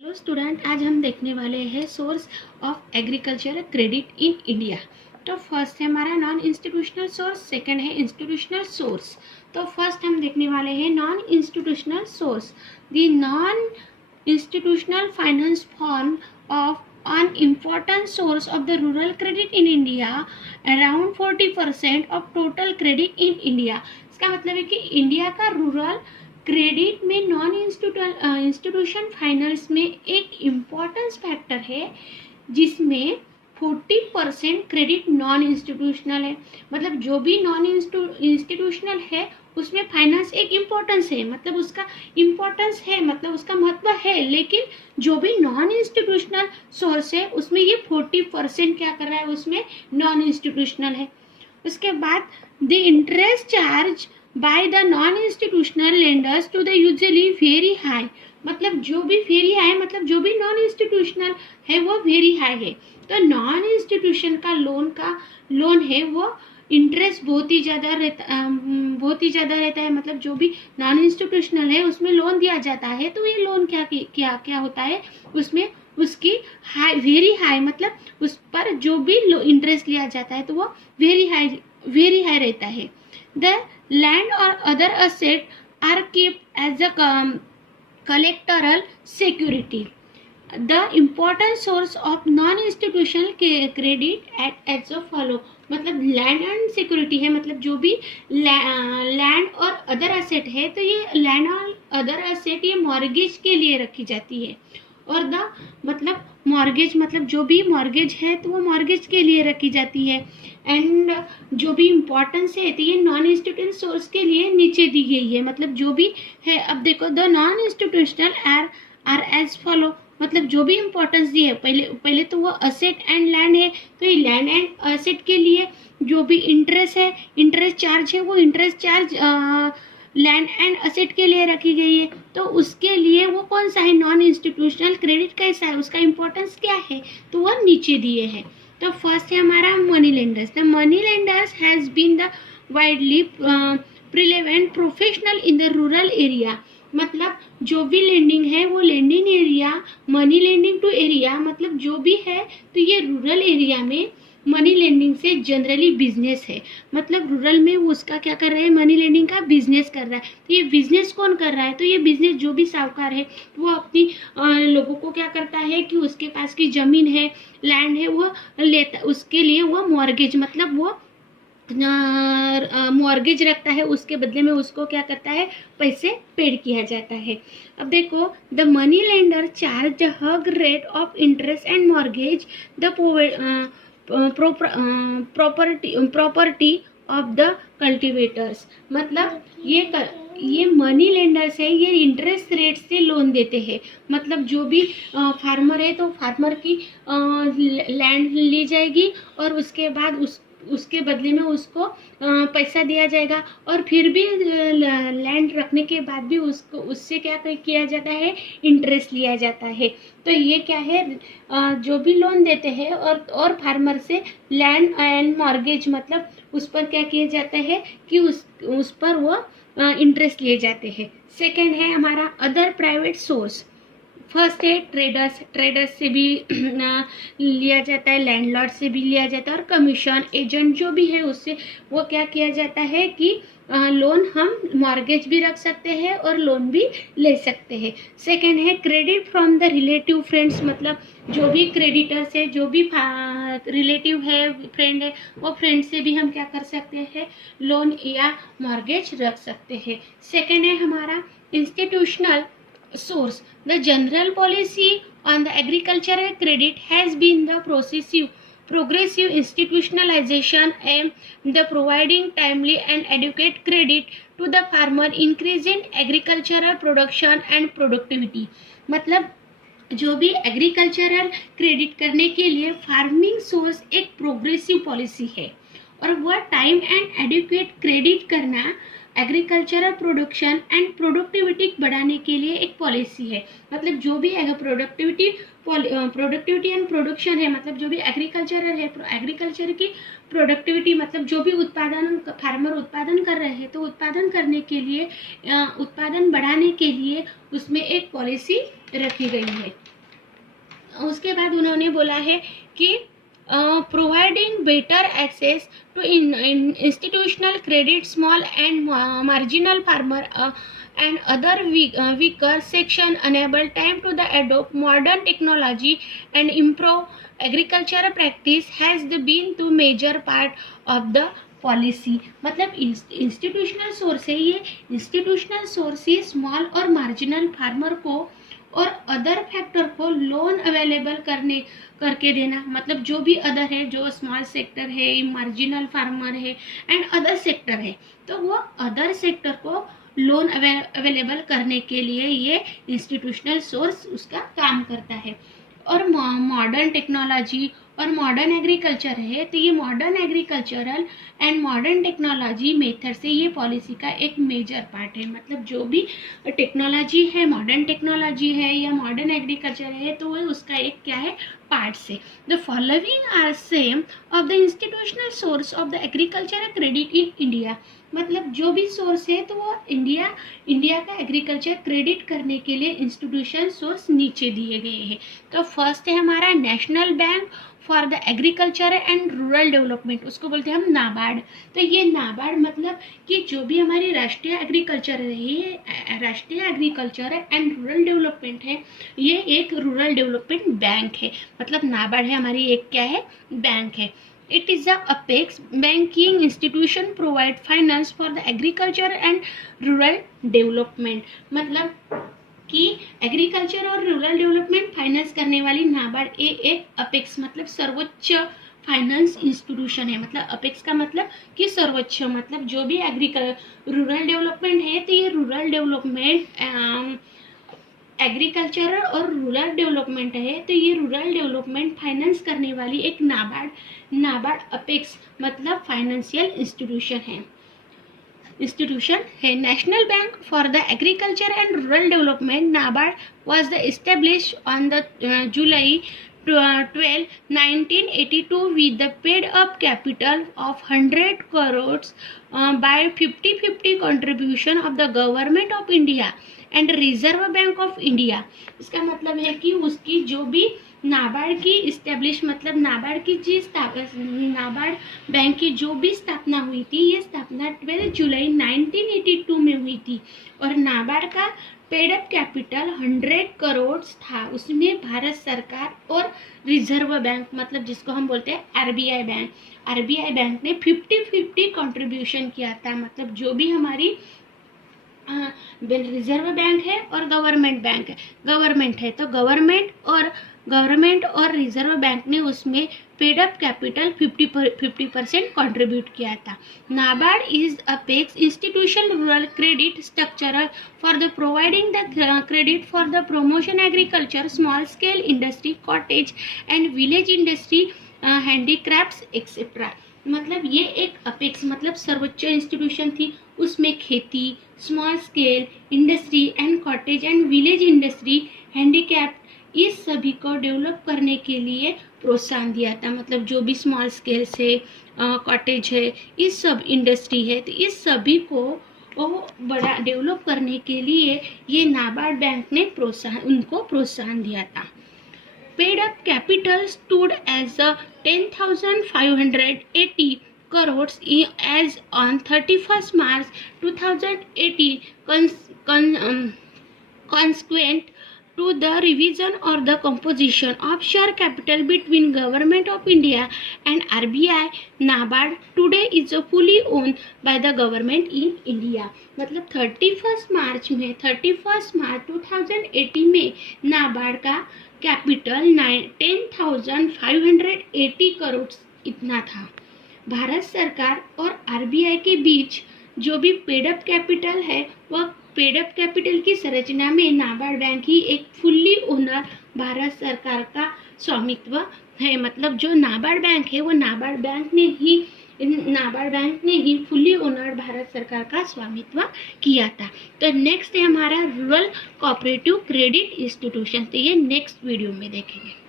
Hello student, आज हम देखने वाले हैं source of agriculture credit in India. तो फर्स्ट है हमारा नॉन इंस्टीट्यूशनल सोर्स, सेकंड है इंस्टीट्यूशनल सोर्स। तो फर्स्ट हम देखने वाले हैं non institutional source. The non institutional finance form of an important source of the rural credit in India, around 40% of total credit in India। इसका मतलब है कि इंडिया का रूरल क्रेडिट में नॉन इंस्टीट्यूशन फाइनेंस में एक इम्पोर्टेंस फैक्टर है, जिसमें 40% क्रेडिट नॉन इंस्टीट्यूशनल है। मतलब जो भी नॉन इंस्टीट्यूशनल है उसमें फाइनेंस एक इम्पोर्टेंस है, मतलब उसका इम्पोर्टेंस है, मतलब उसका महत्व है। लेकिन जो भी नॉन इंस्टीट्यूशनल सोर्स है उसमें ये 40% क्या कर रहा है, उसमें नॉन इंस्टीट्यूशनल है। उसके बाद the interest charge by the non institutional lenders to the usually very high. मतलब जो भी वेरी हाई, मतलब जो भी नॉन इंस्टीट्यूशनल है वो वेरी हाई है। तो नॉन इंस्टीट्यूशन का लोन है वो इंटरेस्ट बहुत ही ज़्यादा रहता है। मतलब जो भी नॉन इंस्टीट्यूशनल है उसमें लोन दिया जाता है, तो ये लोन क्या होता है, उसमें उसकी वेरी हाई, मतलब उस पर जो भी इंटरेस्ट लिया जाता है तो वो वेरी हाई रहता है। द लैंड और other asset are kept as a collateral security। The important source of non-institutional credit as a follow। मतलब लैंड एंड सिक्योरिटी है, मतलब जो भी लैंड और अदर एसेट है, तो ये लैंड और अदर एसेट ये मॉर्गेज के लिए रखी जाती है। और द मतलब मॉर्गेज, मतलब जो भी मॉर्गेज है तो वो मॉर्गेज के लिए रखी जाती है। एंड जो भी इम्पोर्टेंस है तो ये नॉन इंस्टीट्यूशनल सोर्स के लिए नीचे दी गई है। मतलब जो भी है, अब देखो, the non institutional are as follow. मतलब जो भी इम्पोर्टेंस दी है, पहले तो वो असेट एंड लैंड है, तो ये लैंड एंड असेट के लिए जो भी इंटरेस्ट चार्ज है वो interest charge land and asset के लिए रखी गई है। तो उसके लिए वो कौन सा है, नॉन इंस्टीट्यूशनल क्रेडिट कैसा है, उसका इम्पोर्टेंस क्या है, तो वो नीचे दिए हैं। तो फर्स्ट है हमारा money lenders. The money lenders has been the widely prevalent professional in the rural area. मतलब जो भी लेंडिंग है वो lending area, money lending to area, मतलब जो भी है तो ये रूरल एरिया में मनी लेंडिंग से जनरली बिजनेस है। मतलब रूरल में वो उसका क्या कर रहा है, मनी लेंडिंग का बिजनेस कर रहा है। तो ये बिजनेस कौन कर रहा है, तो ये बिजनेस जो भी साहूकार है वो अपनी लोगों को क्या करता है कि उसके पास की जमीन है, लैंड है, वो लेता, उसके लिए वो मॉर्गेज, मतलब वो मॉर्गेज रखता है, उसके बदले में उसको क्या करता है, पैसे पेड किया जाता है। अब देखो, the money lender charge the hug rate of interest and mortgage the property of the cultivators. मतलब ये मनी लेंडर्स है, ये इंटरेस्ट रेट से लोन देते हैं। मतलब जो भी फार्मर है तो फार्मर की लैंड ली जाएगी और उसके बाद उसके बदले में उसको पैसा दिया जाएगा, और फिर भी लैंड रखने के बाद भी उससे क्या किया जाता है, इंटरेस्ट लिया जाता है। तो ये क्या है, जो भी लोन देते हैं और फार्मर से लैंड एंड मॉर्गेज, मतलब उस पर क्या किया जाता है कि उस पर वो इंटरेस्ट लिए जाते हैं। सेकंड है हमारा अदर प्राइवेट सोर्स। फर्स्ट है ट्रेडर्स से भी लिया जाता है, लैंडलॉर्ड से भी लिया जाता है, और कमीशन एजेंट जो भी है उससे वो क्या किया जाता है कि लोन हम मॉर्गेज भी रख सकते हैं और लोन भी ले सकते हैं। सेकंड है credit from the relative friends. मतलब जो भी क्रेडिटर्स है, जो भी रिलेटिव है, फ्रेंड है, वो फ्रेंड से भी हम क्या कर सकते हैं, लोन या मॉर्गेज रख सकते हैं। सेकंड है हमारा institutional source। The general policy on the agricultural credit has been the progressive institutionalization and the providing timely and adequate credit to the farmer, increasing agricultural production and productivity। मतलब जो भी agricultural credit करने के लिए farming source एक progressive policy है, और वह टाइम एंड एडिक्वेट क्रेडिट करना एग्रीकल्चरल प्रोडक्शन एंड प्रोडक्टिविटी बढ़ाने के लिए एक पॉलिसी है। मतलब जो भी प्रोडक्टिविटी एंड प्रोडक्शन है, मतलब जो भी एग्रीकल्चरल है, एग्रीकल्चर की प्रोडक्टिविटी, मतलब जो भी फार्मर उत्पादन कर रहे हैं, तो उत्पादन करने के लिए, उत्पादन बढ़ाने के लिए उसमें एक पॉलिसी रखी गई है। उसके बाद उन्होंने बोला है कि providing better access to institutional credit small and marginal farmer and other weaker section enable time to the adopt modern technology and improve agricultural practice has been the major part of the policy. मतलब institutional source है, ये institutional source ही small और marginal farmer को और other factor को loan available करके देना। मतलब जो भी अदर है, जो स्मॉल सेक्टर है, मार्जिनल फार्मर है एंड अदर सेक्टर है, तो वो अदर सेक्टर को लोन अवेलेबल करने के लिए ये इंस्टीट्यूशनल सोर्स उसका काम करता है। और मॉडर्न टेक्नोलॉजी और मॉडर्न एग्रीकल्चर है, तो ये modern agricultural and modern technology method से ये पॉलिसी का एक मेजर पार्ट है। मतलब जो भी टेक्नोलॉजी है, मॉडर्न टेक्नोलॉजी है या मॉडर्न एग्रीकल्चर है, तो वो उसका एक क्या है, पार्ट से। The following are same of the institutional source of the agriculture credit in India. मतलब जो भी सोर्स है, तो वो इंडिया का एग्रीकल्चर क्रेडिट करने के लिए इंस्टीट्यूशन सोर्स नीचे दिए गए हैं। तो फर्स्ट है हमारा national bank for the agriculture and rural development, उसको बोलते हैं हम नाबार्ड। तो ये नाबार्ड मतलब कि जो भी हमारी राष्ट्रीय एग्रीकल्चर एंड रूरल डेवलपमेंट है, ये एक रूरल डेवलपमेंट बैंक है। मतलब नाबार्ड है हमारी एक क्या है, बैंक है। It is a apex banking institution provide finance for the agriculture and rural development। मतलब कि एग्रीकल्चर और रूरल डेवलपमेंट फाइनेंस करने वाली नाबार्ड एक अपेक्स मतलब सर्वोच्च फाइनेंस इंस्टीट्यूशन है। मतलब अपेक्स का मतलब कि सर्वोच्च, मतलब जो भी रूरल डेवलपमेंट है, तो ये रूरल डेवलपमेंट एग्रीकल्चर और रूरल डेवलपमेंट है, तो ये रूरल डेवलपमेंट फाइनेंस करने वाली एक नाबार्ड अपेक्स मतलब फाइनेंशियल इंस्टीट्यूशन है। National bank for the agriculture and rural development NABARD was the established on the July 12, 1982 with the paid up capital of 100 crores by 50-50 contribution of the government of India and reserve bank of India. इसका मतलब है कि उसकी जो भी नाबार्ड की establish मतलब NABARD bank की जो भी स्थापना हुई थी, ये स्थापना 12 जुलाई 1982 में हुई थी। और नाबार्ड का पेड अप कैपिटल 100 करोड़ था। उसमें भारत सरकार और रिजर्व बैंक मतलब जिसको हम बोलते हैं आरबीआई बैंक ने 50-50 कंट्रीब्यूशन किया था। मतलब जो भी हमारी रिजर्व बैंक है और गवर्नमेंट है, तो गवर्नमेंट और रिजर्व बैंक ने उसमें पेड अप कैपिटल 50% कंट्रीब्यूट किया था। NABARD is apex institution rural credit structure for the providing the credit for the promotion agriculture, small scale industry, cottage and village industry, handicrafts etcetera. मतलब ये एक apex मतलब सर्वोच्च institution थी, उसमें खेती, small scale industry and cottage and village industry, handicraft, इस सभी को डेवलप करने के लिए प्रोत्साहन दिया था। मतलब जो भी स्मॉल स्केल है, कॉटेज है, इस सब इंडस्ट्री है, तो इस सभी को बड़ा डेवलप करने के लिए ये नाबार्ड बैंक ने उनको प्रोत्साहन दिया था। Paid up capital stood as 10,580 crores as on 31st March 2018, consequent to the revision or the composition of share capital between Government of India and RBI. NABARD today is fully owned by the government in India। मतलब 31 मार्च 2018 में नाबार्ड का capital 10,580 crore इतना था। भारत सरकार और RBI के बीच जो भी पेडअप कैपिटल है, वह पेडअप कैपिटल की संरचना में नाबार्ड बैंक ही एक फुल्ली ओनर भारत सरकार का स्वामित्व है। मतलब जो नाबार्ड बैंक है, वो नाबार्ड बैंक ने ही फुल्ली ओनर भारत सरकार का स्वामित्व किया था। तो नेक्स्ट है हमारा रूरल कोऑपरेटिव क्रेडिट इंस्टीट्यूशन, तो ये नेक्स्ट वीडियो में देखेंगे।